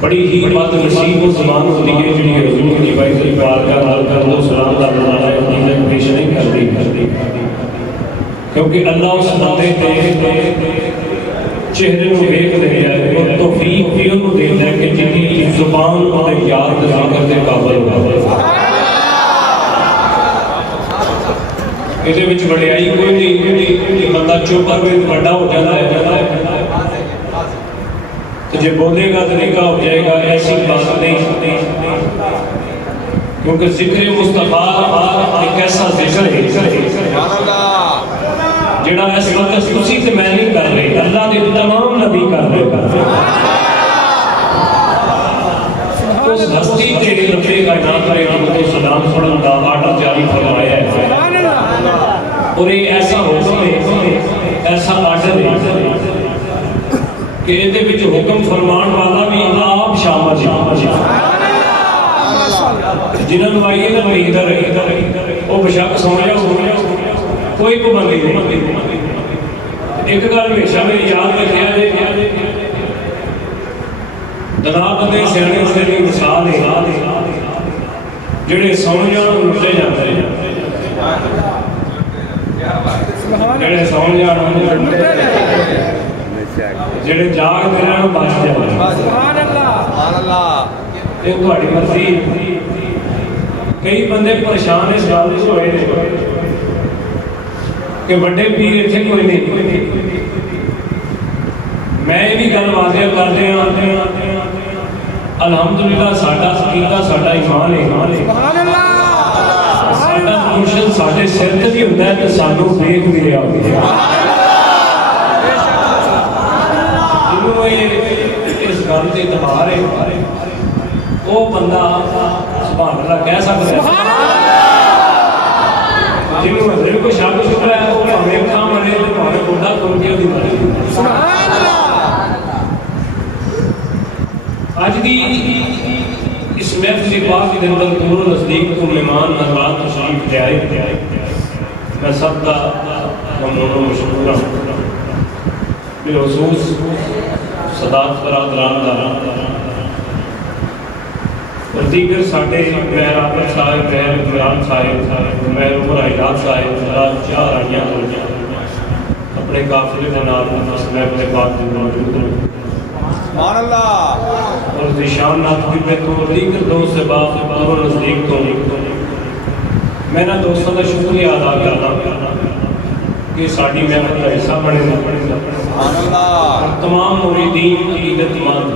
बड़ी ही बात नसीब और ज़बान होती है जी हजूर की भाई से पाल का हाल कर दो सलाम का नज़ारा है पेश नहीं करती क्योंकि अल्लाह उस बंदे के चेहरे को देख रहा है और तौफीक भी उन्हें देता है कि जिंदी ज़ुबान और याद ज़िक्र के काबिल हो ਇਹਦੇ ਵਿੱਚ ਵਡਿਆਈ ਕੋਈ नहीं बंदा चुप रहे बड़ा हो जाता है तो जो बोलेगा तो निका हो जाएगा ऐसी बात नहीं क्योंकि जिक्र मुस्तफा एक ऐसा जिक्र है जिहड़ा इस वक्त तुसी ते मैं नहीं कर रहे अल्लाह के तमाम नबी कर रहे उस हस्ती ते रब्बे का नाम करे हमको सलाम पढ़ने का आर्डर जारी फरमाया है और ये ऐसा हुक्म है ऐसा आर्डर है कि ਇਹਦੇ ਵਿੱਚ ਹੁਕਮ ਫਰਮਾਉਣ ਵਾਲਾ ਵੀ ਆਪ ਸ਼ਾਮਲ ਹੈ ਜਿਨ੍ਹਾਂ ਨੂੰ ਆਈਏ ਨਾ ਨੀਂਦਰ ਉਹ ਬੇਸ਼ੱਕ ਸੌਂ ਜਾ ਕੋਈ ਪਾਬੰਦੀ ਨਹੀਂ ਇੱਕ ਗੱਲ ਹਮੇਸ਼ਾ ਮੇਰੀ ਯਾਦ ਰੱਖਿਆ ਜੇ ਦਨਾ ਬੰਦੇ ਸਿਆਣੇ ਬੰਦੇ ਦੀ ਮਿਸਾਲ ਹੈ ਜਿਹੜੇ ਸੌਂ ਜਾਣ ਉੱਠੇ ਜਾਂਦੇ ਜਿਹੜੇ ਸੌਂ ਜਾਣ ਜਿਹੜੇ ਜਾਗਦੇ ਰਹਿਣ ਬਚ ਜਾਣ ਸੁਭਾਨ ਅੱਲਾਹ ਇਹ ਤੁਹਾਡੀ ਮਰਜ਼ੀ ਕਈ ਬੰਦੇ ਪਰੇਸ਼ਾਨ ਇਸ ਗੱਲ ਤੋਂ ਹੋਏ ਨੇ ਕਿ ਵੱਡੇ ਪੀਰ ਇੱਥੇ ਕੋਈ ਨਹੀਂ ਮੈਂ ਇਹ ਵੀ ਗੱਲ ਵਾਜ਼ਿਹ ਕਰਦੇ ਹਾਂ ਅਲਹਮਦੁਲਿਲਾ ਸਾਡਾ ਅਕੀਦਾ ਸਾਡਾ ਈਮਾਨ ਹੈ ਸੁਭਾਨ ਅੱਲਾਹ ਸਾਡਾ ਮੁਰਸ਼ਿਦ ਸਾਡੇ ਸਿਰ ਤੇ ਵੀ ਹੁੰਦਾ ਤੇ ਸਾਨੂੰ ਵੇਖ ਵੀ ਰਿਹਾ ਹੁੰਦਾ इस गल से इतबार है वो बंदा सुभान अल्लाह कह सकता है जिन्होंने हजरे को शक शुक्र है वो भावें खा मरे तो भावें बुढ़ा खुल के उसकी मरे सुभान अल्लाह अज की इस महफिल पाक के अंदर दूर नजदीक को मेहमान नवाज तशरीफ ले आए मैं सबका ममनून मशकूर हूं बिलखसूस सदात बरादरान और दीगर साढ़े महर आफत साहिब महर इमरान साहिब महर उमर हिलात साहिब चार आइयां अपने काफिले के नाल अपने पाक में मौजूद हैं और निशान नाथ में तो दीगर दोस्त से बात और नज़दीक तो मैं ना दोस्तों का शुक्रिया अदा करना कि साड़ी मेहनत का हिस्सा बने तमाम मुरीदीन अकीदतमंद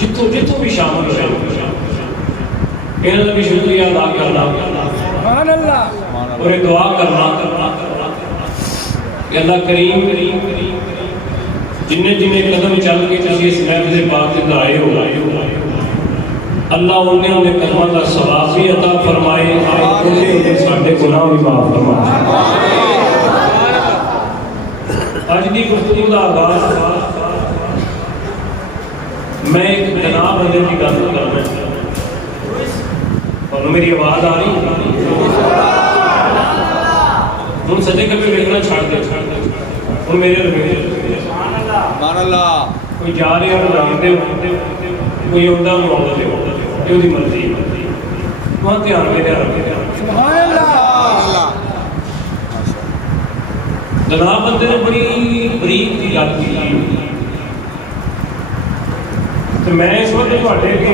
जितों जितों भी शामिल हो इन्होंने भी शुक्रिया अदा करना और एक दुआ करना कि अल्लाह करीम जिन्हें जिन्हें कदम चल के इस महफिल पाक के अंदर आए हो अल्लाह उन्हें उन्हें कदमों का सवाब भी अता फरमाए उन्हें साढ़े गुनाह भी माफ फरमाए अज की गुफ्तगू का आगाज मैं एक तनाव बंदे की गल करना, और मेरी आवाज आ रही हूँ सजे कभी वेखना छाड़ दे हूँ मेरे कोई जा रहे हो जानते हो कोई आता आउंदी मर्जी वहाँ ध्यान में जनाब बंदे ने बड़ी बरीक की गल की तो मैं इस वक्त थोड़े कि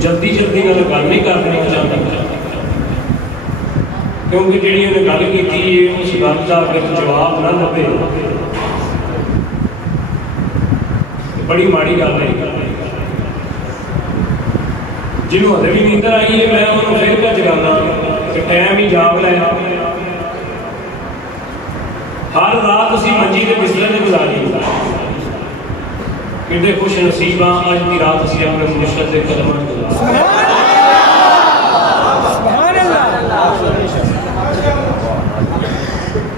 जल्दी जल्दी गल नहीं करनी चाहता क्योंकि जी उन्हें गल की उस गल का अगर जवाब ना लभे बड़ी माड़ी गल है जिन्होंने हले भी नींदर आई है मैं उन्होंने फिर क्या जगाना कि टाइम ही जाग लिया हर रात उसी मंजी के बिस्तरे में गुजारी कितने खुश नसीब हाँ अज की रात असी अपने मुर्शद के कदम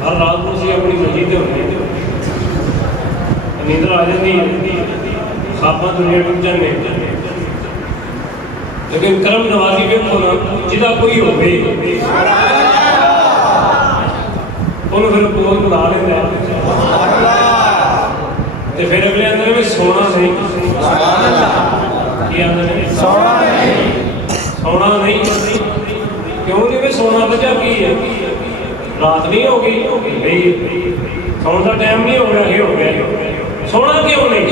हर रात को असी अपनी मंजी से होने नींदर आ जाती खाबा दुनिया टूट जाने लेकिन करम नवाजी वेखो ना जिदा कोई हो फिर बोल बुला लेंदा ते फिर अगले अंदर में सोना नहीं सोना नहीं क्यों नहीं भी सोना वजह की है रात नहीं हो गई भाई सोने का टाइम नहीं हो गया ये हो गया सोना क्यों नहीं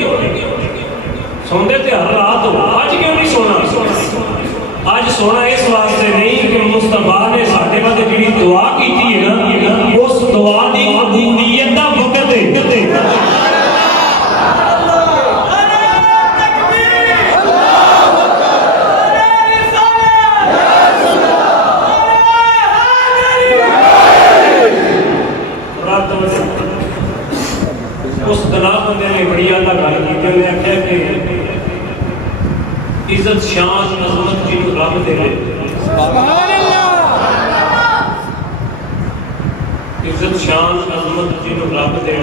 सोंदे ते हर रात हो अज क्यों नहीं सोना अज सोना इस वास्ते नहीं कि मुस्तफा ने साडे वास्ते जिहड़ी दुआ की है ना उस दुआ की कबूलियत दा वक्त है उस दलाल बंदे ने बड़ी आला गल की उन्हें आख्या कि इज्जत शान अजमत जी रब दे इज्जत शान अजमत जी रब दे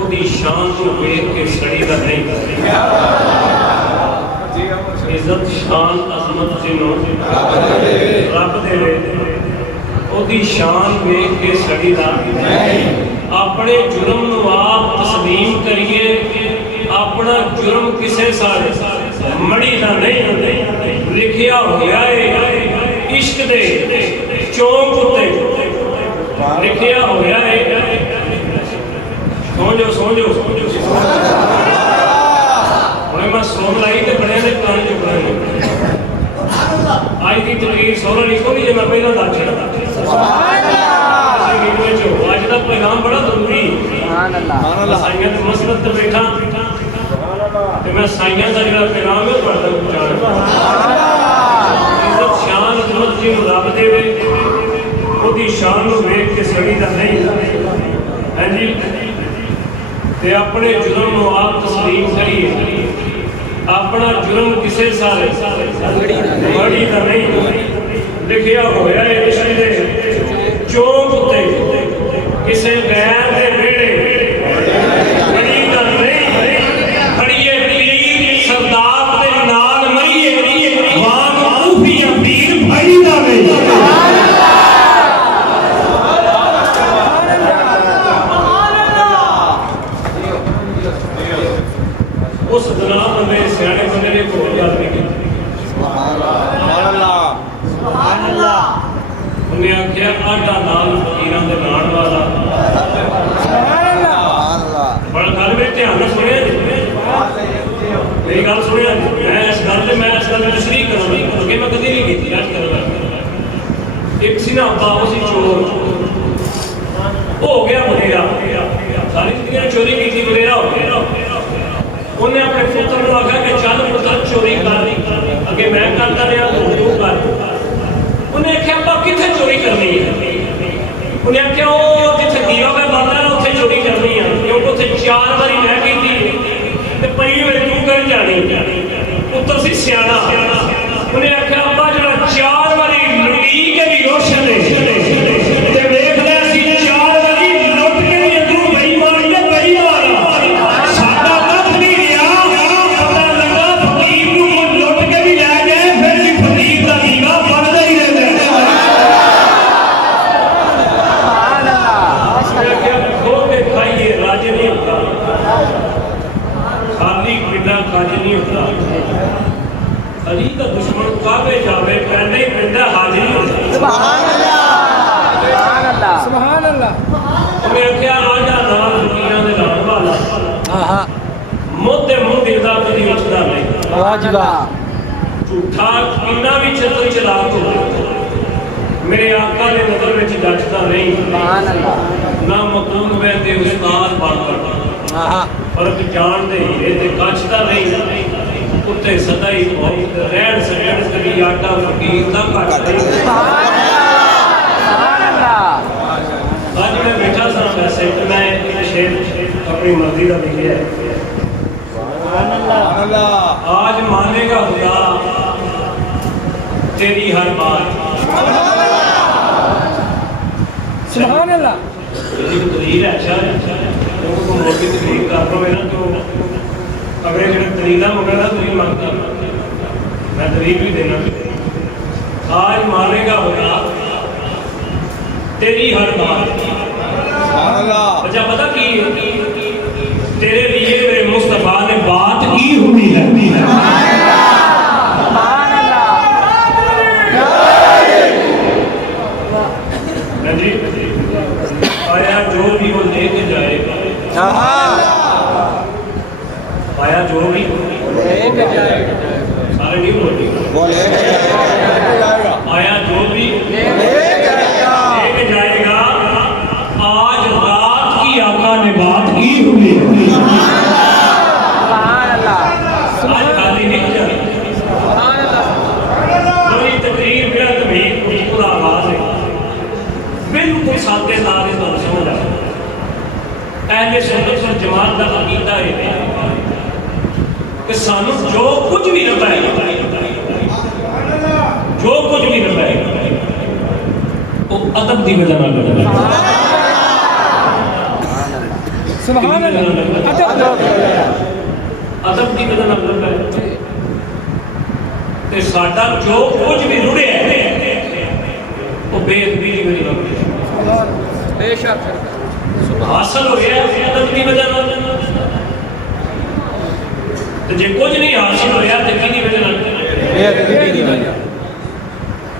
ओदी शान को वेख के सड़ी दा नहीं इज्जत शान अजमत जी रब दे ओदी शान वेख के सड़ी दा अपने जुर्म नूं आप तस्लीम करिए अपना जुर्म किसे सारे मड़ी ना नहीं लिखिया होया है इश्क दे चौक उत्ते लिखिया होया है सो जो मैं सोन लाई तो बड़े ने पुराने जो पुराने आज की तकरीर सोना लिखो नहीं जो मैं पहला दस अज का पैगाम बड़ा जरूरी साइयां की मसलत तो बैठा तो मैं साइयां का जो पैगाम है पढ़ता इज्जत शान अजमत जी रब देवे ओदी शान नूं वेख के सड़ी दा नहीं है जी ते अपने जुर्म नूं आप तस्लीम करिए अपना जुर्म किसे सारे बड़ी दा नहीं लिखिया होया है इश्क दे चौक उत्ते किसे गैर दे वेड़े बड़ी दा नहीं खड़िए पीर सरदार दे नाल मरिए वान खूफिया पीर भाई दा नहीं उस जनाब में सियाने बंदे ने कोई गल नहीं की उन्हें आख्या आटा नाल फकीरां दे नाण वाला बड़ा गल में ध्यान सुने मेरी गल सुने मैं इस गल में शरीक करूँ क्योंकि मैं कभी नहीं की अज कर एक सी ना बाबू सी चोर हो गया मुनेरा सारी जिंदगी चोरी की थी मुनेरा हो गया उन्हें अपने पुत्र को आखा कि चल पुत्र चोरी कर अगे मैं करता रहा तू कर उन्हें आख्या आप कितने चोरी करनी है उन्हें आख्या वो जिथे दीवा मैं बनना ना उत्थे चोरी करनी है क्योंकि उत्थे 4 बारी मैं की थी ते पई मेरे तू कर जानी पुत्र सी सियाना उन्हें आख्या अब्बा जरा 4 बारी लुटी के भी रोशन है ते देख ले सी 4 बारी लुट के भी अगू बई मारी है बई मारा अली का दुश्मन काबे जावे पहले ही पिंडा हाजिरी होता सुभान अल्लाह सुभान अल्लाह। मैं क्या आजा नाल दुनिया दे नाम वाला हां हां मोते मुंह दिखदा कदी उठदा नहीं वाह जी वाह। झूठा किन्ना भी छतरी चला के मेरे आका ने नजर में डटता नहीं सुभान अल्लाह। ना मकून में ते उस्ताद बन कर हां हां फर्क जान दे हीरे ते कचदा नहीं उत्ते सदा ही बहुत रहन सहन कभी आटा फकीर दा घट सुभान अल्लाह। आज मैं बैठा सा वैसे तो मैं एक शेर अपनी मर्जी का लिखा है। सुभान अल्लाह। आज मानेगा खुदा तेरी हर बात। सुभान अल्लाह। दलील है अच्छा लोगों को मोटी तकलीफ कर रहे ना तो अगर जो दलील मंगना तो मांगता मैं दलील भी देना। आज मानेगा खुदा तेरी हर बात। अच्छा पता की तेरे लिए मेरे मुस्तफा ने बात की हुई है। जी आया जो भी वो लेके जाएगा आया जो भी लेके जाएगा सारे नहीं बोल वो लेके जाएगा आया जो भी लेके जाएगा। आज रात की आका ने बात की हुई है। सुभान अल्लाह। आज खाली नहीं जा सुभान अल्लाह। कोई तकरीर मेरा तमीर बिल्कुल आवाज है बिल्कुल सादे नाल ही तुहानू समझ आ अहले सुन्नत वल जमात दा अकीदा है कि सानू जो कुछ भी लभा है जो कुछ भी लभा है वो अदब की वजह नाल लभा है। सुभान अल्लाह। अदब की वजह नाल लभा है ते साडा जो कुछ भी रुड़िया है वो बेअदबी की वजह नाल बेशक हासिल हो गया अदब की वजह नाल ते जे कुछ नहीं हासिल होया ते किहदी वजह नाल बेअदबी की वजह।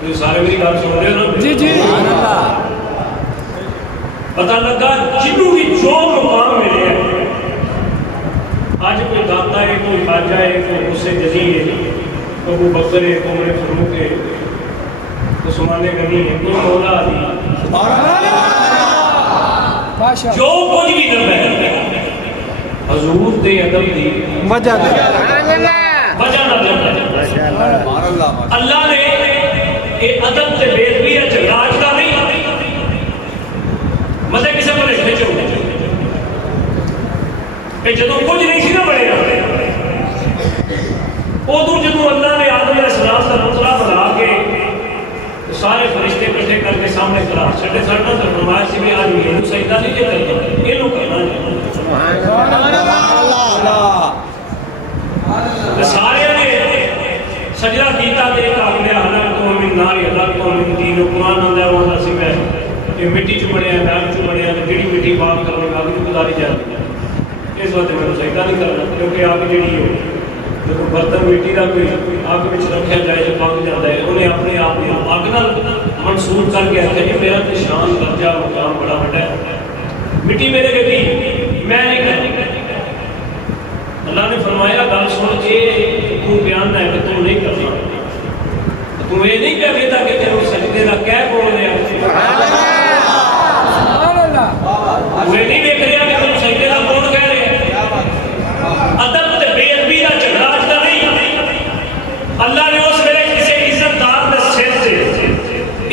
ये सारे मेरी बात सुन रहे हो ना जी जी सुभान अल्लाह। पता लगा जिन्हों भी जो मुकाम मिले हैं आज कोई दाता है कोई खाजा है कोई उससे जजी है कोई अबू बकर है कोई उमर फारूक है कोई उस्मान गनी है कोई मौला अली माशा जो कुछ भी लभ है हजूर दे अदब दी वजह वजह ना अल्लाह ने ये अदब से बेअदबी है झगड़ा का नहीं मतलब किसी को लिखे चो जो कुछ नहीं सी ना बढ़ेगा उदू जो अल्लाह ने आदम अलैहिस्सलाम का पुतला बना के सारे फरिश्ते इकट्ठे करके सामने खड़ा छठे साढ़ा तो फरमाया सी भी आज ये सजदा नहीं जे करता ये लोग करना नहीं सारे ने सजदा कीता ते एक आखने हलक तो मिन नार हलक तो मिन दीन कुरान आंदा है वो सी मैं ये मिट्टी च बने नार च बने ते जेडी मिट्टी पाक करने वाली तो गुजारी जा इस वक्त मैं सजदा नहीं करना क्योंकि आग जेडी है जो बर्तन मिट्टी का कोई अग में रखा जाए जो पक जाता है उन्हें अपने आप को अग नाल मंसूर करके आखिया जी मेरा तो शान दर्जा मुकाम बड़ा बड़ा है मिट्टी मेरे गई मैं नहीं करनी। अल्लाह ने फरमाया गल सुन के तू बयान है कि तू नहीं करना तू ये नहीं कह देता कि तेरे सजदे का क्या बोल रहा तू ये नहीं देख रहा कि तेरे सजदे का कौन कह रहा अदब ते बेअदबी का झगड़ा अल्लाह ने उस वेले किसी इज्जतदार के सिर से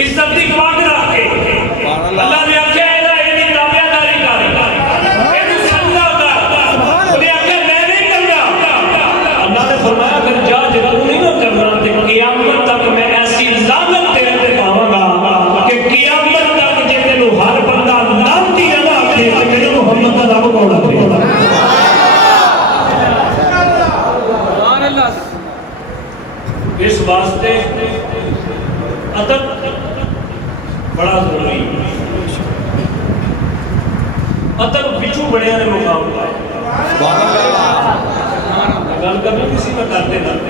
इज्जत की पग रख के अल्लाह ने आख्या एदा एदी ताबेदारी कर एनु सजदा कर उन्हें आख्या मैं नहीं करना। अल्लाह ने फरमाया फिर जा जे तू नहीं ना करना ते क़यामत तक मैं ऐसी लानत तेरे पे पावांगा कि क़यामत तक जे तेनु हर बंदा लानती ना आखे ते मेरे मोहम्मद दा रब कौन आखे। इस वास्ते अदब बड़ा जरूरी है। अदब बिचू बड़े ने मुकाम पाए गल करनी किसी में करते करते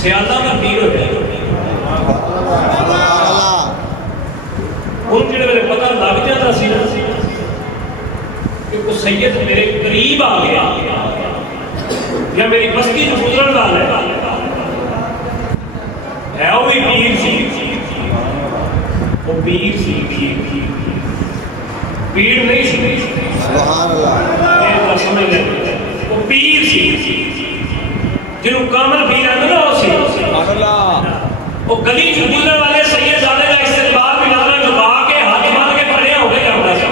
सियाला का पीर होया उन जिहड़े वेले पता लग जाता सी ना कि कोई सैयद मेरे करीब आ गया या मेरी बस्ती च गुजरन वाला है वो भी पीर सी वो पीर सी पीर नहीं सी सुभान अल्लाह समझ ले वो पीर सी जिन्हों कामल पीर आंदे ना वो सी सुभान अल्लाह वो गली च गुजरन वाले सैयद आले का इस्तेमाल भी नजर झुका के हाथ मार के खड़े हो गए करता सी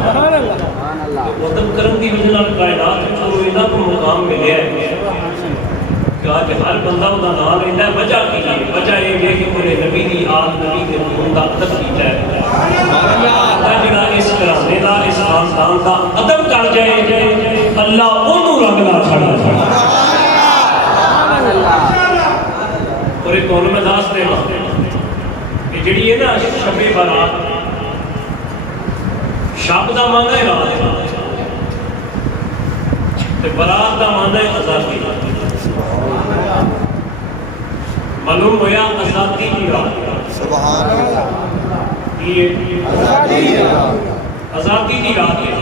सुभान अल्लाह वतन करम की वजह नाल कायनात को इतना को मुकाम मिले है कि आज हर बंदा उसका नाम लेता है वजह की वजह ये है कि मेरे नबी की आल नबी के हुकम का अदब किया है जिहड़ा इस घराने का इस खानदान का अदब कर जाए अल्लाह ओनू रंग ला छड़ा और एक और मैं दस देना कि जिहड़ी है ना शबे बारात शब का माना है रात बरात का माना है आजादी मालूम होया आजादी की रात सुभान अल्लाह आजादी की रात है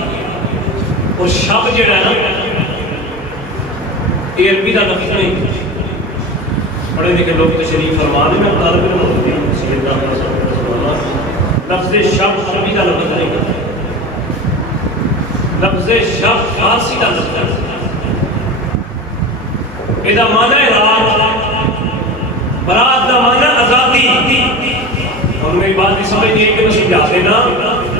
और शब जिहड़ा है ना ये अरबी का लफ्ज नहीं पढ़े लिखे लोग तो शरीफ फरमान में तालब इल्म होते हैं लफ्ज शब अरबी का लफ्ज नहीं लफ्ज शब फारसी का लफ्ज है इहदा माना है रात बरात का माना आजादी और मेरी बात नहीं समझिए कि मैं समझा देना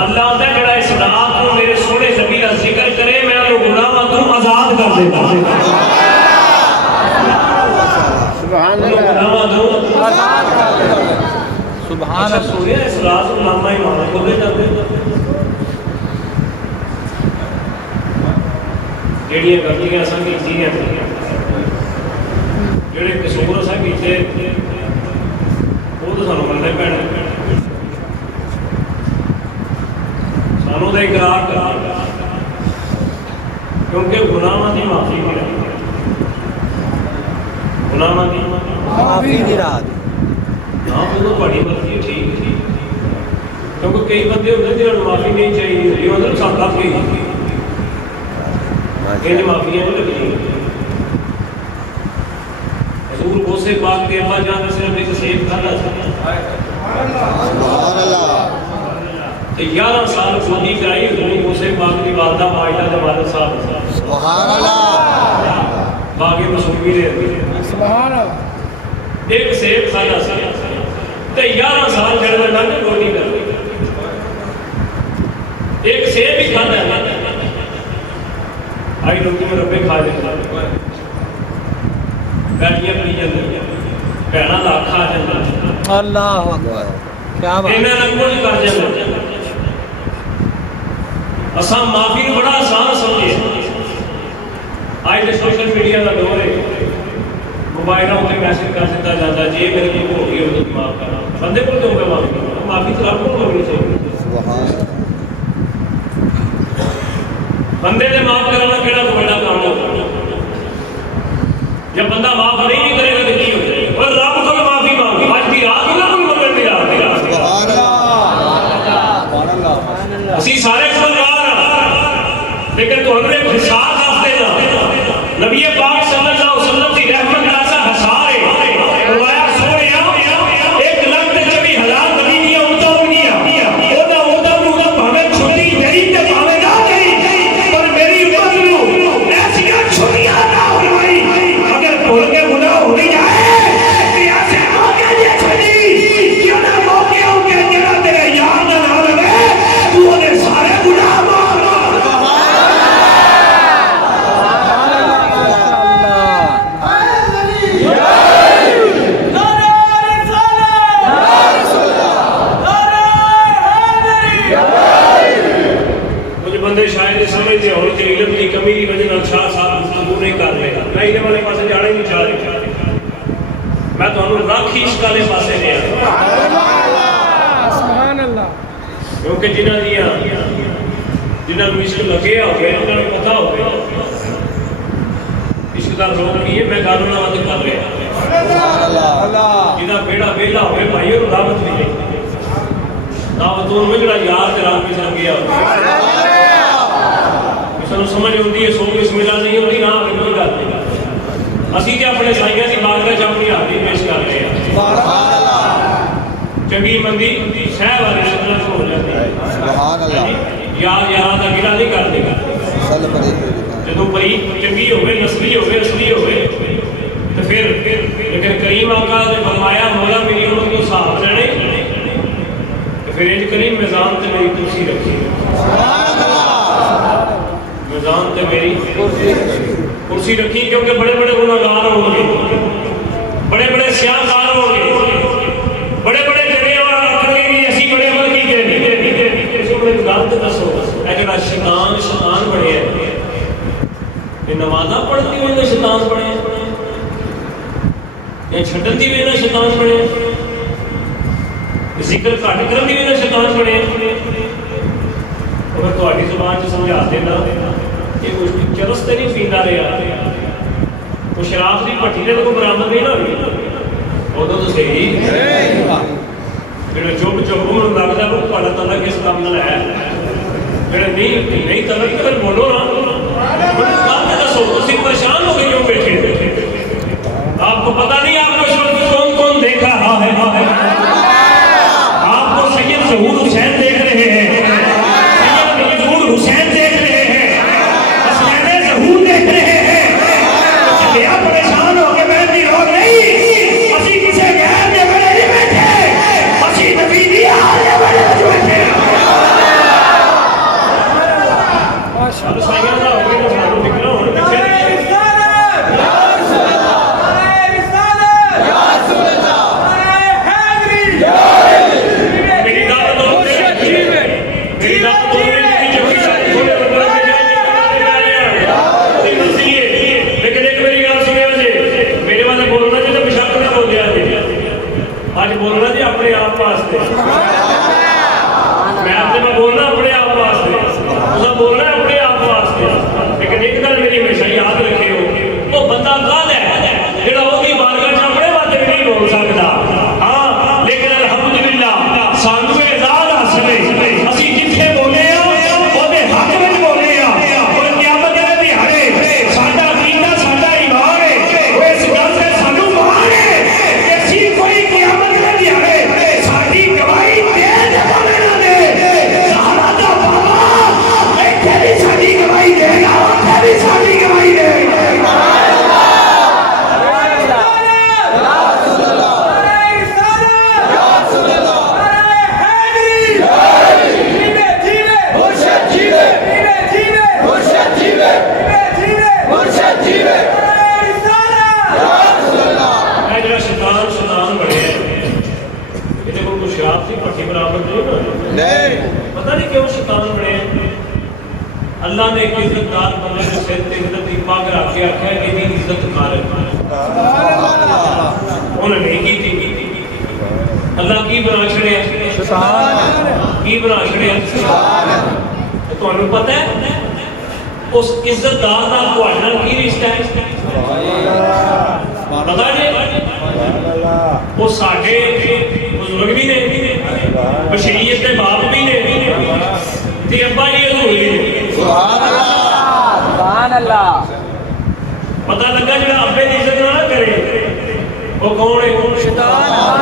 अल्लाह दा जड़ा इस रात को मेरे सोने नबी का जिक्र करे मैं वो गुनाह तो आजाद कर देता सुभान अल्लाह तो आजाद कर देता सुभान अल्लाह सोने इस रात को नामा ही माना बोले जाते जेड़ियां गलतियां असां कीतियां जेड़े कसूर असां कीते वो तो सानू करने पैने सानू दा इकरार करना क्योंकि गुनाहां दी माफी की रात गुनाहां दी माफी की रात हां वो बड़ी मर्जी ठीक है क्योंकि कई बंदे होंदे जिन्हां माफी नहीं चाहिए ये मतलब साडा की इन माफियां नहीं लगी हजूर गौसे पाक के अब्बा जान सिर्फ एक सेब खाना सुभान अल्लाह ते 11 साल शादी कराई हजूर गौसे पाक की वालदा माइदा दे वालिद साहब सुभान अल्लाह बागे मसूमी दे सुभान अल्लाह एक सेब खाना ते 11 साल जड़े ना रोटी कर एक सेब ही खाना आई रोटी में रब्बे खा लेता बैठियां पी जांदियां भैणा दा खा जांदा अल्लाह अकबर क्या बात इन्हां रंगों नहीं कर जांदा असां माफी नूं बड़ा आसान समझे आज दे सोशल मीडिया का दौर है मोबाइलों पर मैसेज कर दिता जाता जे मेरे को हो गई हो तो माफ करना बंदे को क्यों माफी तो रब को होनी चाहिए सुभान बंदे ने माफ करना केड़ा कोई बड़ा काम होता जब बंदा माफ नहीं भी करेगा तो नहीं हो जाएगा और रब को माफी मांगे आज की रात ना कोई मगर की रात सुभान अल्लाह ਅਸੀਂ ਸਾਰੇ ਗੁਨਾਹगार लेकिन तो हमने हिसाब दस देना नबी पाक सल्लल्लाहु अलैहि वसल्लम की रहमत का ऐसा हसार है फरमाया सोनिया 1,24,000 नबी दी उम्मतां दुनिया ओदा ओदा नु भावे छुट्टी गई ते भावे ना गई पर मेरी उम्मत नु ऐसी छुट्टियां ना होई अगर भूल के गुनाह हो भी जाए तो ऐसे हो गया ये छुट्टी क्यों ना मौके हो के जेड़ा तेरे यार दा नाम लगे तू ओदे सारे गुनाह माफ बंदे शायद समझते हो कि इल्म की कमी की वजह शाह साहब गुफ्तगू नहीं कर रहे मैं इन्हें वाले पासे जाना ही नहीं चाह रही मैं तो रख ही इश्क वाले पासे ले आया क्योंकि जिन्होंने इश्क लगे हो गए उन्होंने पता हो गया इश्क गल रोक ली है, मैं गल उन्होंने वास्ते कर रहा जिहदा बेड़ा वेला होवे भाई उन्होंने दावत मिले दावत उन्होंने जो यार ते रब के संग गया सानू समझ आती है सो बिस्मिल्लाह नहीं होती ना कोई गल नहीं असीं ते अपने साइयां की बारगाह च अपनी हाज़री पेश कर रहे हैं चंगी मंदी सह वाली सुन्नत हो जाती है यार यार का गिला नहीं करते जो बरीक चंगी होवे नस्ली होवे असली होवे तो फिर लेकिन करीम आका ने फरमाया मौला मेरी उम्मत को साफ रहने तो फिर इंज करीम मिजान ते मेरी कुर्सी रखी मिजान ते मेरी कुर्सी रखी क्योंकि बड़े बड़े गुनाहगार होंगे बड़े बड़े सियाहकार होंगे बड़े बड़े जगह आखिर ऐसी बड़े अमल की गल तो दसो जो शैतान शैतान बने नमाजा पढ़ती हुए ना शैतान बने या छड्डन की वजह शैतान बने जिक्र घट करने की वजह शैतान बने अगर थोड़ी जुबान च समझा देना ये कुछ चरस तो नहीं पींदा रहा वो शराब की भट्टी ने तो बरामद नहीं ना हुई उदों तो सही जो चुप चुप लगता वो थोड़ा तलक किस काम नाल है जो नहीं तलक तो फिर बोलो ना दसो तुम परेशान हो गए क्यों बैठे आपको पता नहीं आपको कौन कौन देख रहा है आपको सैयद ज़हूर हुसैन देख रहे हैं सैयद मंजूर हुसैन देख रहे हैं हसनैन ज़हूर देख रहे हैं क्या परेशान हो गए मैं भी हो नहीं असी किसे गैर दे बड़े नहीं बैठे असी नबी दी आले बड़े बैठे माशाअल्लाह साइयां दा हो गया सानू निकलो हुन पीछे आज बोलना जी अपने आप वास्ते मैं बोलना अपने आप वास्ते तुम बोलना अपने आप वास्ते लेकिन एक गल मेरी हमेशा याद रखियो वो बंदा कल है जो उसकी बारगाह च अपने वास्ते भी नहीं बोल सकता हाँ लेकिन अल्हम्दुलिल्लाह सानू आजाद हासिल है असी जिथे बोले ਉਹਦੇ हक में बोले और क़यामत दे दिहाड़े साडा अकीदा साडा ईमान है वो इस गल से सानू मान है कि असी कोई क़यामत दे दिहाड़े साडी गवाही दे देवे ना दे सहारा दा बाबा इत्थे भी साडी गवाही देगा उत्थे भी साडी गवाही देगा पता नहीं क्यों शैतान बने अल्लाह ने एक इज्जतदार बंदे के सिर ते इज्जत दी पग रख के आख्या इहदी इज्जत कर उन्होंने नहीं की अल्लाह की बना छड़िया शैतान की बना छड़िया शैतान तुहानू पता है उस इज्जतदार दा तुहाडे नाल की रिश्ता है पता जी वो साडे बुजुर्ग भी ने बशरीयत के बाप भी ने ते अब्बा जी हजूर भी ने सुभान अल्लाह पता लगा जो अब्बे की इज्जत ना करे वो कौन है शैतान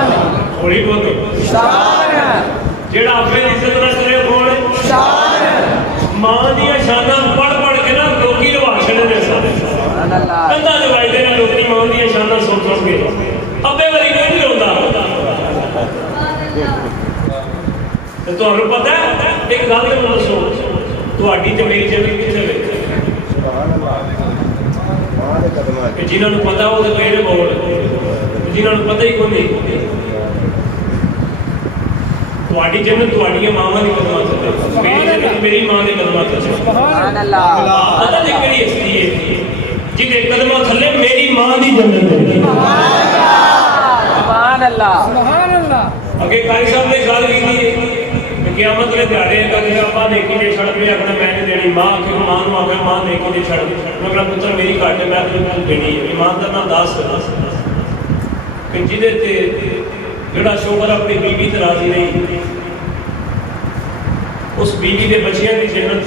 थोड़ी बहुत शैतान जो अब्बे की इज्जत ना करे कौन है शैतान मां दी शाना पढ़ पढ़ के ना लोग लवा छड़े सुभान अल्लाह कंधा लवाई दे लोग मां दी शाना सुन सुन के अब्बे वाली कोई नहीं रोंदा तो पता है एक गल तो दसो थोड़ी तो मेरी जमीन कितने जिन्होंने पता वो तो ये बोल जिन्होंने पता ही कोई नहीं थोड़ी जन्नत थोड़िया मावां की कदमां च मेरी जन्नत मेरी मां के कदमां च सुभान अल्लाह पता नहीं केड़ी हस्ती है जिहदे कदमां थल्ले मेरी मां की जन्नत है सुभान अल्लाह अगे कारी साहब ने गल की क़यामत के दिहाड़े कभी आपा नेकी दे छड़ के अपना मैं नहीं देनी मां के मां नु आवे मां नेकी दे छड़ मैं अपना पुत्र मेरी घाटे मैं तो देनी है ईमानदार ना दास कि जिदे ते जेड़ा शोहर अपनी बीवी ते राजी नहीं उस बीवी के बच्चियां की जन्नत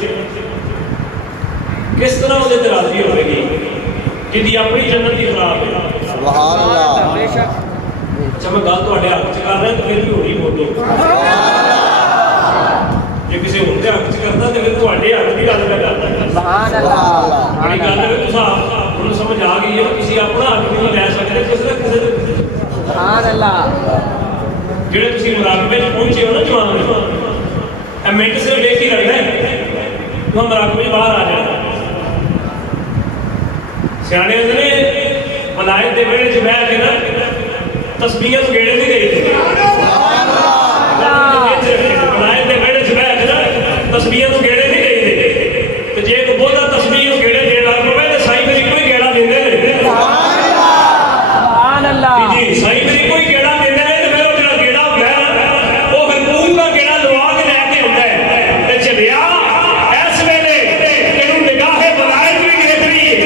किस तरह उहदे ते राजी होगी जिहदी अपनी जन्नत ही खराब है। सुभान अल्लाह बेशक। अच्छा मैं गल तुहाडे हक च कर रहा तो फिर भी होनी बोलो जे किसी होर दे हक च करदा ते फिर तुहाडे हक दी गल मैं करदा। सुभान अल्लाह बड़ी गल है तुसां हुण समझ आ गई है किसी अपना हक नहीं लै सकदे किसी सुभान अल्लाह जेड़े तुसीं मुराकबे च पहुंचे हो ना जवान ए मिनट सिर्फ देख ही लगना है तुहां मुराकबे बाहर आ जाना। सियाने ने मलाइक दे वेड़े च बैठ के ना तस्बीहां गेड़े नहीं गई मलाइक दे वेड़े च बैठ के ना तस्बीहां गेड़े नहीं गई ते जे को बोला तस्बीह गेड़े देण लग पवे ते साईं फिर कोई गेड़ा देंदे ने। सुभान अल्लाह जी साईं फिर कोई गेड़ा देंदे ने ते फिर वो जेड़ा गेड़ा होंदा है वो फिर पूरा गेड़ा लवा के लेके आउंदा है ते चलिया इस वेले तेनू निगाहे मलाइक भी देख रही है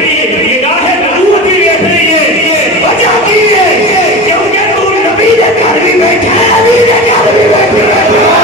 निगाहे नबूवत भी देख रही है वजह की है क्योंकि तू नबी दे घर भी बैठा है नबी दे घर भी बैठा है।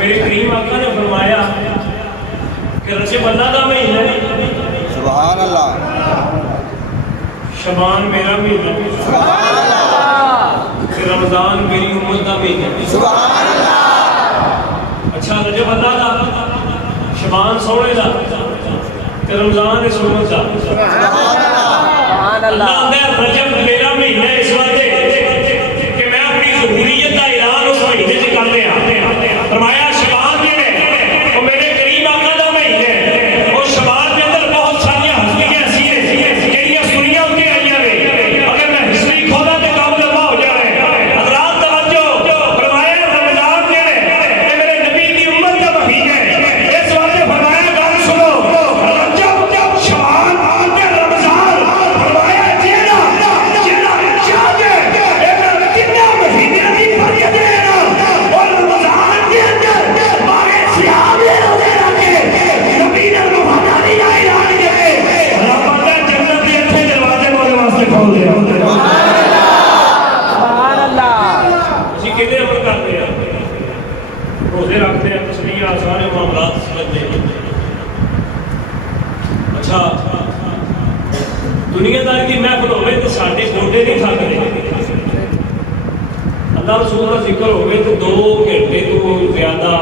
मेरे करीम आका ने फरमाया कि रजब अल्लाह का महीना है सुभान अल्लाह शबान मेरा महीना सुभान अल्लाह ते रमजान मेरी उम्मत का महीना सुभान अल्लाह अच्छा रजब अल्लाह दा शबान सोने दा ते रमजान इस उम्मत दा सुभान अल्लाह अल्लाह दा रजब मेरा महीना इस वास्ते कि मैं अपनी ज़रूरियत का ऐलान उस महीने से कर लिया फरमाया शबान जेड़े वो मेरे करीब आका दा महीना है और शबान के अंदर बहुत सारी हस्तियां ऐसी हैं जेड़ियां सुनियां होती आईयां ने अगर मैं हिस्ट्री खोला तो काम लंबा हो जाना है हज़रात तवज्जो फरमाया रमजान जेड़े ये मेरे नबी की उम्मत का महीना है इस वास्ते फरमाया गल सुनो रजब शबान ते रमजान फरमाया जेड़ा चाहे ये कितना महीने की फरियत है ना और रमजान के अंदर मारे सियाम ले रोजे रखे नबी ने वफादारी का ऐलान करे रब अल्लाह जन्नत के अच्छे दरवाजे वाले वास्ते खोल दे सुभान अल्लाह ਅਸੀਂ ਕਿਹਦੇ ਅਮਲ ਕਰਦੇ ਆ ਰੋਜ਼ੇ ਰੱਖਦੇ ਆ ਤਸਬੀਹਾਂ ਸਾਰੇ ਮਾਮਲਾਤ ਸਮਝਦੇ ਆ ਅੱਛਾ ਦੁਨੀਆਦਾਰੀ ਦੀ ਮਹਿਫਲ ਹੋਵੇ ਤੇ ਸਾਡੇ ਗੋਡੇ ਨਹੀਂ ਥੱਕਦੇ ਅੱਲਾਹ ਰਸੂਲ ਦਾ ਜ਼ਿਕਰ ਹੋਵੇ ਤੇ 2 ਘੰਟੇ ਤੋਂ ਜ਼ਿਆਦਾ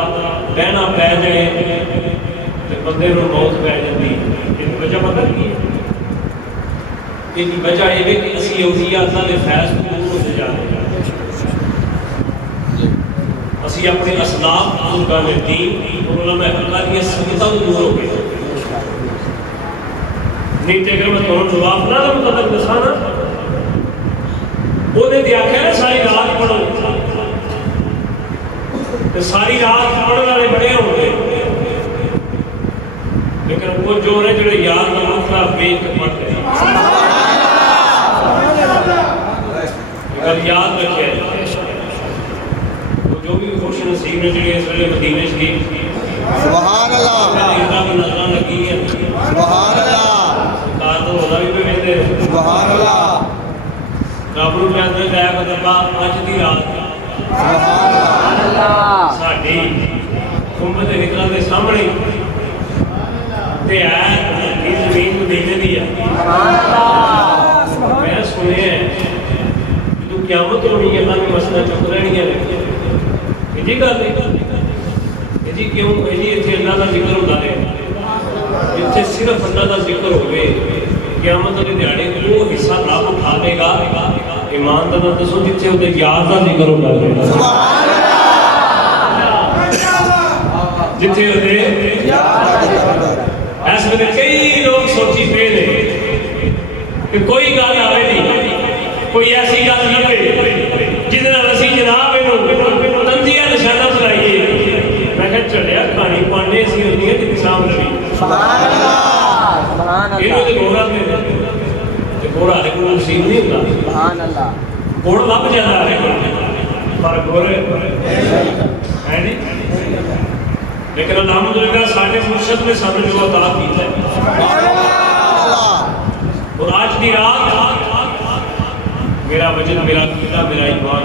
ਬਹਿਣਾ ਪੈ ਜਾਏ ਤੇ ਬੰਦੇ ਨੂੰ ਮੌਤ ਪੈ ਜਾਂਦੀ ਇਹ ਵਜ੍ਹਾ ਪਤਾ ਕੀ ਹੈ ਇਹਦੀ ਵਜ੍ਹਾ ਇਹ ਹੈ ਕਿ ਅਸੀਂ ਔਲੀਆ ਅੱਲਾਹ ਦੇ ਫੈਜ਼ ਤੋਂ ਦੂਰ ਹੋ ਜਾ ਰਹੇ ਹਾਂ ਅਸੀਂ ਆਪਣੇ ਅਸਲਾਫ ਬਜ਼ੁਰਗਾਂ ਦੇ ਦੀਨ ਔਰ ਉਲਮਾ ਹੱਕਾਂ ਦੀਆਂ ਸੰਗਤਾਂ ਤੋਂ ਦੂਰ ਹੋ ਗਏ ਨਹੀਂ ਤੇ ਅਗਰ ਮੈਂ ਤੁਹਾਨੂੰ ਜਵਾਬ ਨਾ ਦਵਾਂ ਤਾਂ ਦੱਸਾਂ ਨਾ ਉਹਨੇ ਤੇ ਆਖਿਆ ਨਾ ਸਾਰੀ ਰਾਤ ਪੜੋ ਤੇ ਸਾਰੀ ਰਾਤ ਪੜਨ ਵਾਲੇ ਬੜੇ ਹੋਣਗੇ ਲੇਕਿਨ ਉਹ ਜੋ ਨੇ ਜਿਹੜੇ ਯਾਰ ਦਾ ਮਸਲਾ ਵੇਖ ਕੇ ਪੜਦੇ ਗੱਲ ਯਾਦ ਰੱਖਿਆ जो भी खुश नसीब ने ਜਿਹੜੇ ਇਸ ਵੇਲੇ ਮਦੀਨੇ ਸ਼ਰੀਫ सुभान अल्लाह ਇਹਨਾਂ ਨੂੰ ਨਜ਼ਰਾਂ ਲੱਗੀ ਹੈ सुभान अल्लाह ਤਾਂ ਤੋਂ ਉਹਦਾ ਵੀ ਵੇਖਦੇ सुभान अल्लाह ਰੱਬ ਨੂੰ ਕਹਿੰਦੇ ਦਇਆ ਕਰ ਰੱਬਾ ਅੱਜ ਦੀ ਰਾਤ सुभान अल्लाह ਸਾਡੀ ਉਮਤ ਦੇ ਨਿਕਲਣ ਦੇ ਸਾਹਮਣੇ ਤੇ ਹੈ ਇਹ ਜ਼ਮੀਨ ਮਦੀਨੇ ਦੀ ਹੈ सुभान अल्लाह ਮੈਂ ਸੁਣਿਆ ਜਦੋਂ ਕਿਆਮਤ ਹੋਣੀ ਹੈ ਤਾਂ ਵੀ ਮਸਲਾ ਚੁੱਕ ਰਹਿਣੀਆਂ ਨੇ जी गल जी क्यों जी इतने अल्लाह का जिक्र होता है इतने सिर्फ अल्लाह का जिक्र हो क़यामत वाले दिहाड़े वो हिस्सा रब उठा देगा ईमान का दसो जिथे उसे यार का जिक्र होता है जिथे इस वे कई लोग सोची पे ने कि कोई गल आवे नहीं कोई ऐसी गल लभे जिस असी जनाब तंजिया निशाना बनाइए मैं क्या चलिया कहानी पाने ऐसी होती है जितनी साम लगी सुभान अल्लाह ये घोड़ा दे घोड़ा हरे को नसीब नहीं होता सुभान अल्लाह घोड़ लभ जाता हरे पर घोड़े है नहीं लेकिन अल्हम्दुलिल्लाह साडे मुर्शिद ने सानू जो अता कीता अल्लाह और आज की रात मेरा वजन मेरा कीता मेरा ईमान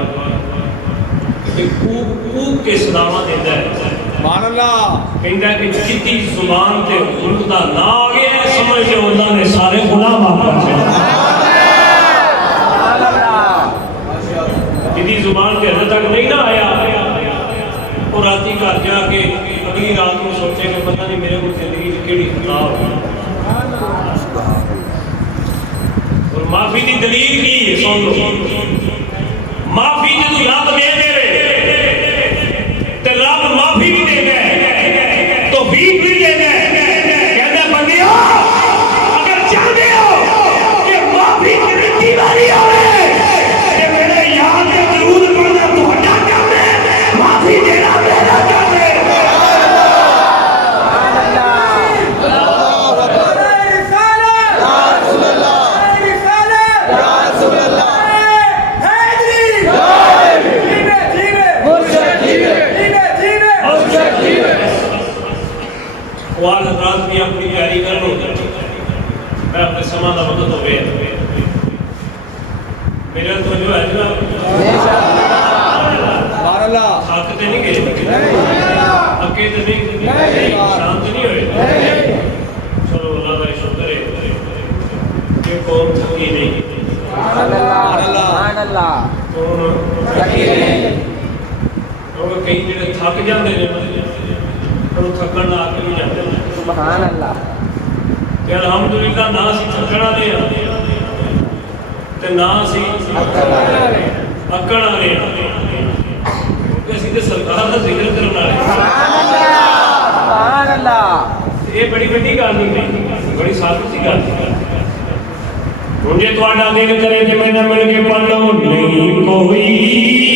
खूब खूब के सलामा देता है सुभान अल्लाह कहता है कि जितनी जुबान ते हुकूमत का ना आ गया समझ के उन्होंने ने सारे गुनाह माफ कर दिए सुभान अल्लाह जितनी जुबान के हद तक नहीं ना आया और राती घर जाके अगली रात को सोचे कि पता नहीं मेरे को जिंदगी की केड़ी खता हो और माफी की दलील की है सुन लो माफी जो रब दे दे ते रब माफी भी दे दे तो भी दे दे कहता बंदियो अगर चाहते हो कि माफी की वारी आवे कि मेरे याद के दरूद पढ़ना ਤੁਹਾਡਾ काम है माफी देना मेरा काम है वाल हजरात भी अपनी तैयारी कर लो मैं अपने समा का वक्त हो गया मेरा तो जो है ना थक तो नहीं गए अके तो नहीं शांत नहीं हुए चलो अल्लाह का शुक्र है कौम थकी नहीं सुभान अल्लाह कौम थकी नहीं क्योंकि कई ਜਿਹੜੇ ਥੱਕ ਜਾਂਦੇ ਨੇ ਉਹਨੂੰ ਥੱਕਣ ਨਾਲ ਅੱਕ ਵੀ ਜਾਂਦੇ ਨੇ सुभान अल्लाह ਤੇ ਅਲਹਮਦੁਲਿਲਾ ਨਾ ਅਸੀਂ ਥੱਕਣ ਵਾਲੇ ਆ ਤੇ ਨਾ ਅਸੀਂ ਅੱਕਣ ਵਾਲੇ ਆ ਕਿਉਂਕਿ ਅਸੀਂ ਤੇ ਸਰਕਾਰ ਦਾ ਜ਼ਿਕਰ ਕਰਨ ਵਾਲੇ सुभान अल्लाह ਇਹ ਬੜੀ ਵੱਡੀ ਗੱਲ ਨਹੀਂ ਬੜੀ ਸਾਜ਼ਿਸ਼ ਦੀ ਗੱਲ ਹੈ ਹੁਣ ਜੇ ਤੁਹਾਡਾ ਦਿਲ ਕਰੇ ਕਿ ਮੈਂ ਨਾ ਮਿਲ ਕੇ ਪੜ੍ਹ ਨਹੀਂ ਕੋਈ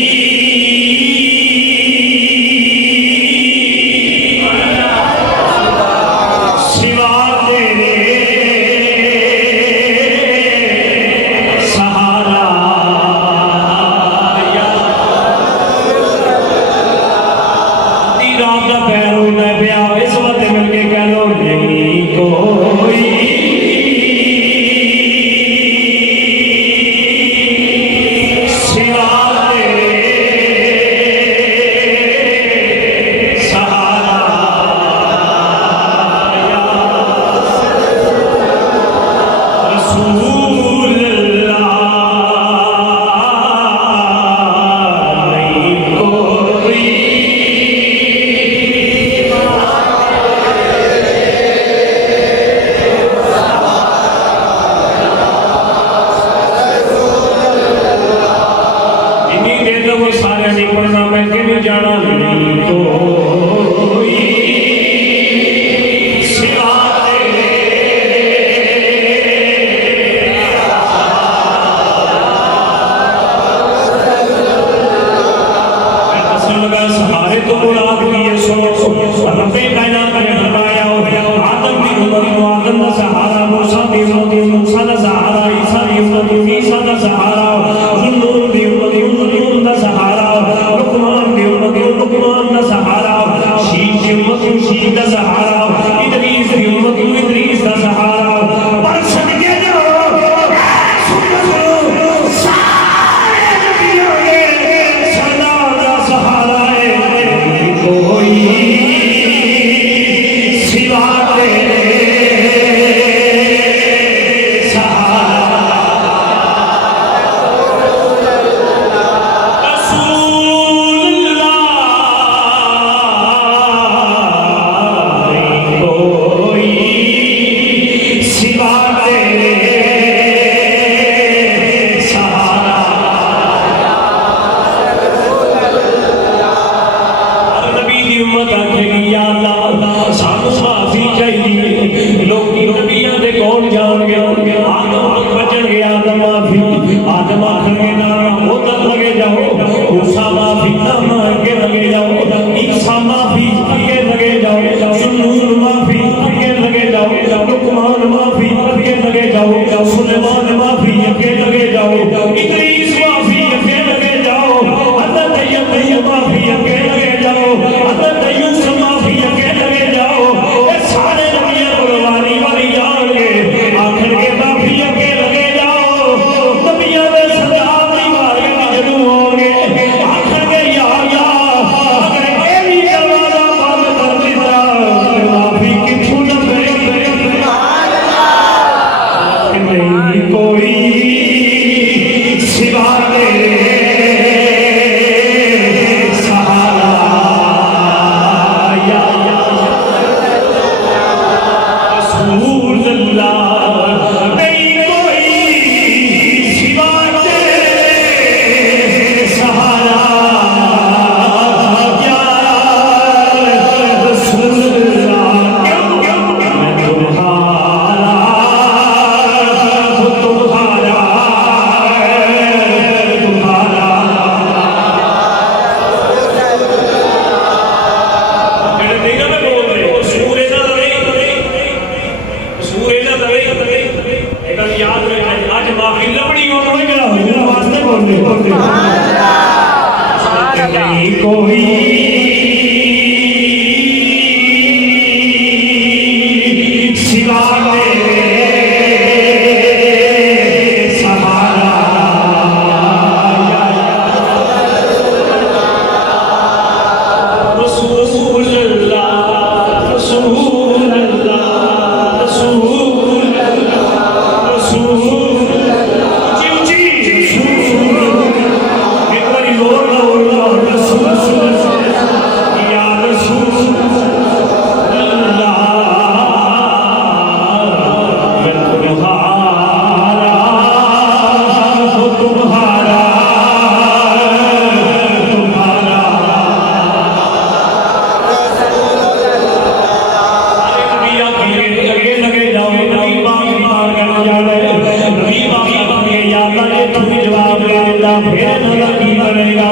करेगा फिर नजर की करेगा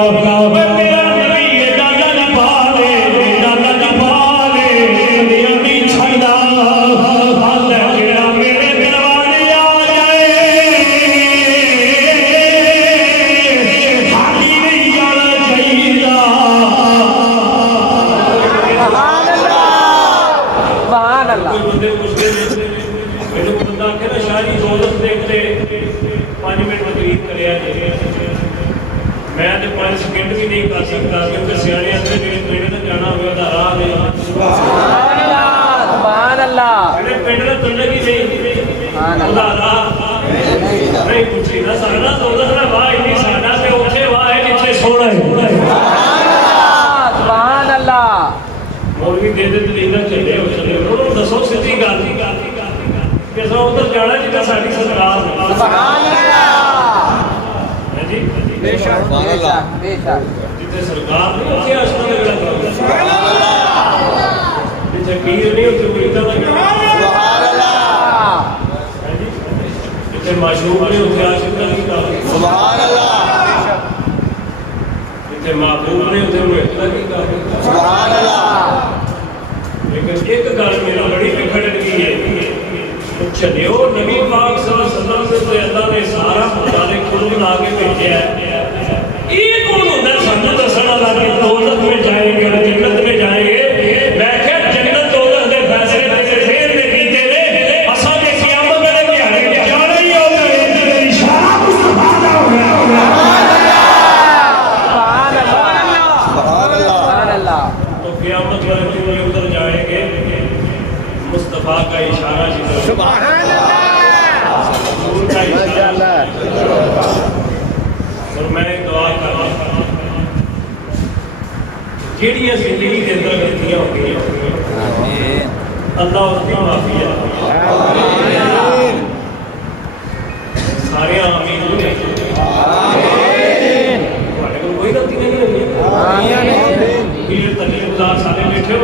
मेरा नबी ये दादा ना पाले दादा ना पाले दुनिया नहीं छड़दा हाल जेड़ा मेरे दरबार आ जाए हाली नहीं जाना चाहिए सुभान अल्लाह कोई बंदे मुश्किल मेरे को बंदा आखे ना शाह जी दौलत देखते 5 मिनट तकलीफ करे मैं तो 5 सेकंड भी नहीं कर सकता क्योंकि सियाने अंदर मेरे तो जाना होगा तो राह नहीं सुभान अल्लाह मेरे पिंड में तुल्ले की नहीं ਉਹਦਾ ਰਾਹ ਨਹੀਂ ਪੁੱਛੀ ਨਾ ਸਾਡਾ ਦੌਲਤ ਦਾ ਵਾਹ ਇੰਨੀ ਸਾਡਾ ਤੇ ਉੱਥੇ ਵਾਹ ਹੈ ਜਿੱਥੇ ਸੋਹਣਾ ਹੈ सुभान अल्लाह ਮੌਲਵੀ ਦੇ ਦਲੀਲਾਂ ਚੱਲੇ ਹੋ ਚੱਲੇ ਉਹਨੂੰ ਦੱਸੋ ਸਿੱਧੀ ਗੱਲ ਕਿ ਸੋ ਉਧਰ ਜਾਣਾ ਜਿੱਦਾਂ ਸਾਡੀ ਸਰਕਾਰ सुभान अल्लाह ਹੈ ਜੀ बेशक बेशक ਜਿੱਥੇ ਸਰਕਾਰ ਨਹੀਂ ਉੱਥੇ ਅਸਲ ਦਾ ਜਿਹੜਾ ਜਿੱਥੇ ਪੀਰ ਨਹੀਂ ਉੱਥੇ ਮੁਰੀਦਾਂ ਦਾ सुभान अल्लाह ਹੈ ਜੀ ਜਿੱਥੇ ਮਾਸ਼ੂਕ ਨਹੀਂ ਉੱਥੇ ਆਸ਼ਿਕ ਦਾ ਕੀ ਕੰਮ सुभान अल्लाह ਜਿੱਥੇ ਮਾਹਬੂਬ ਨਹੀਂ ਉੱਥੇ ਮੁਹਿੱਤ ਦਾ ਕੀ ਕੰਮ सुभान अल्लाह लेकिन एक गल मेरा बड़ी विखड़न की है चलियो नबी पाक सल्लल्लाहु अलैहि वसल्लम से अल्लाह ने सारा खुदा ने खुद बना के भेजा है ये कौन होता है सानू दसण वाला कि दौलत में जाएंगे जन्नत में जाएंगे मैं क्या जन्नत दौलत के फैसले तेरे शेर ने कीते ने असा के क़यामत वाले दिहाड़े जाना ही होगा तेरे इशारा मुस्तफा दा हो गया सुभान अल्लाह सुभान अल्लाह सुभान अल्लाह तो क़यामत वाले दिन ये उधर जाएंगे मुस्तफा का इशारा जिधर सुभान का इशारा और मैं दुआ कर रहा हूं जेड़ियां जिंदगी के अंदर गलतियां हो गई आमीन अल्लाह उसकी माफी है आमीन सारे आमीन ने आमीन तुम्हारे को कोई गलती नहीं है आमीन ये तकलीफदार सारे बैठे हो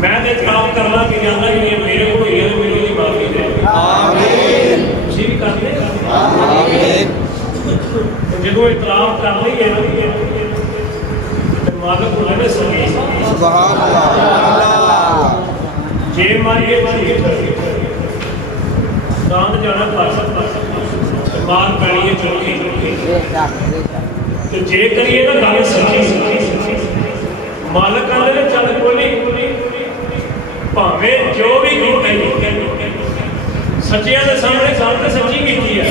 मैं तो काम करना कि जाना कि मेरे को ये मेरी नहीं माफी दे आमीन खुशी भी करते आमीन जो इतराफ कर रही है ना मालक को लेने सके सुभान अल्लाह जे मारिए दान जाना पास मार पैनी है चौकी बेशक बेशक तो जे करिए ना गल सच्ची मालक आने ने चल कोई भावे जो भी सच्चिया के सामने सामने सच्ची की है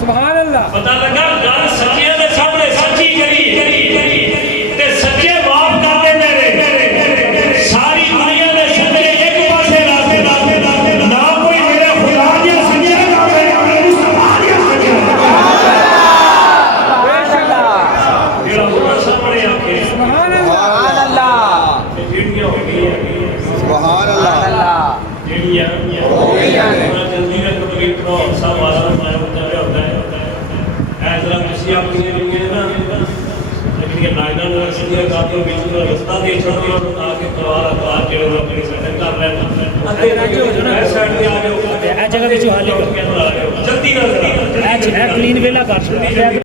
सुभान अल्लाह पता लगा गल सच्चिया के सामने सच्ची करी ते सच्चे माफ करते मेरे सारी दुनिया ने सच्चे एक पासे रास्ते ना कोई मेरे खुदा के सच्चे रास्ते मेरी समाज के सच्चे बेशक जेड़ा हुआ सामने आके सुभान अल्लाह जेड़ियां हो गई सुभान सुभान अल्लाह अल्लाह जेड़ियां जल्दी में तकलीफ नो सब वाला मैं होता है ऐसा किसी अपनी दुनिया ना लेकिन ये नाइना ने सीधे काफी बीच में रास्ता दे छोड़ और आके सवाल आवाज जेड़े लोग अपनी सेटिंग कर रहे हैं अते राजो साइड पे आ जाओ ए जगह ते जो हाल जल्दी कर क्लीन वेला कर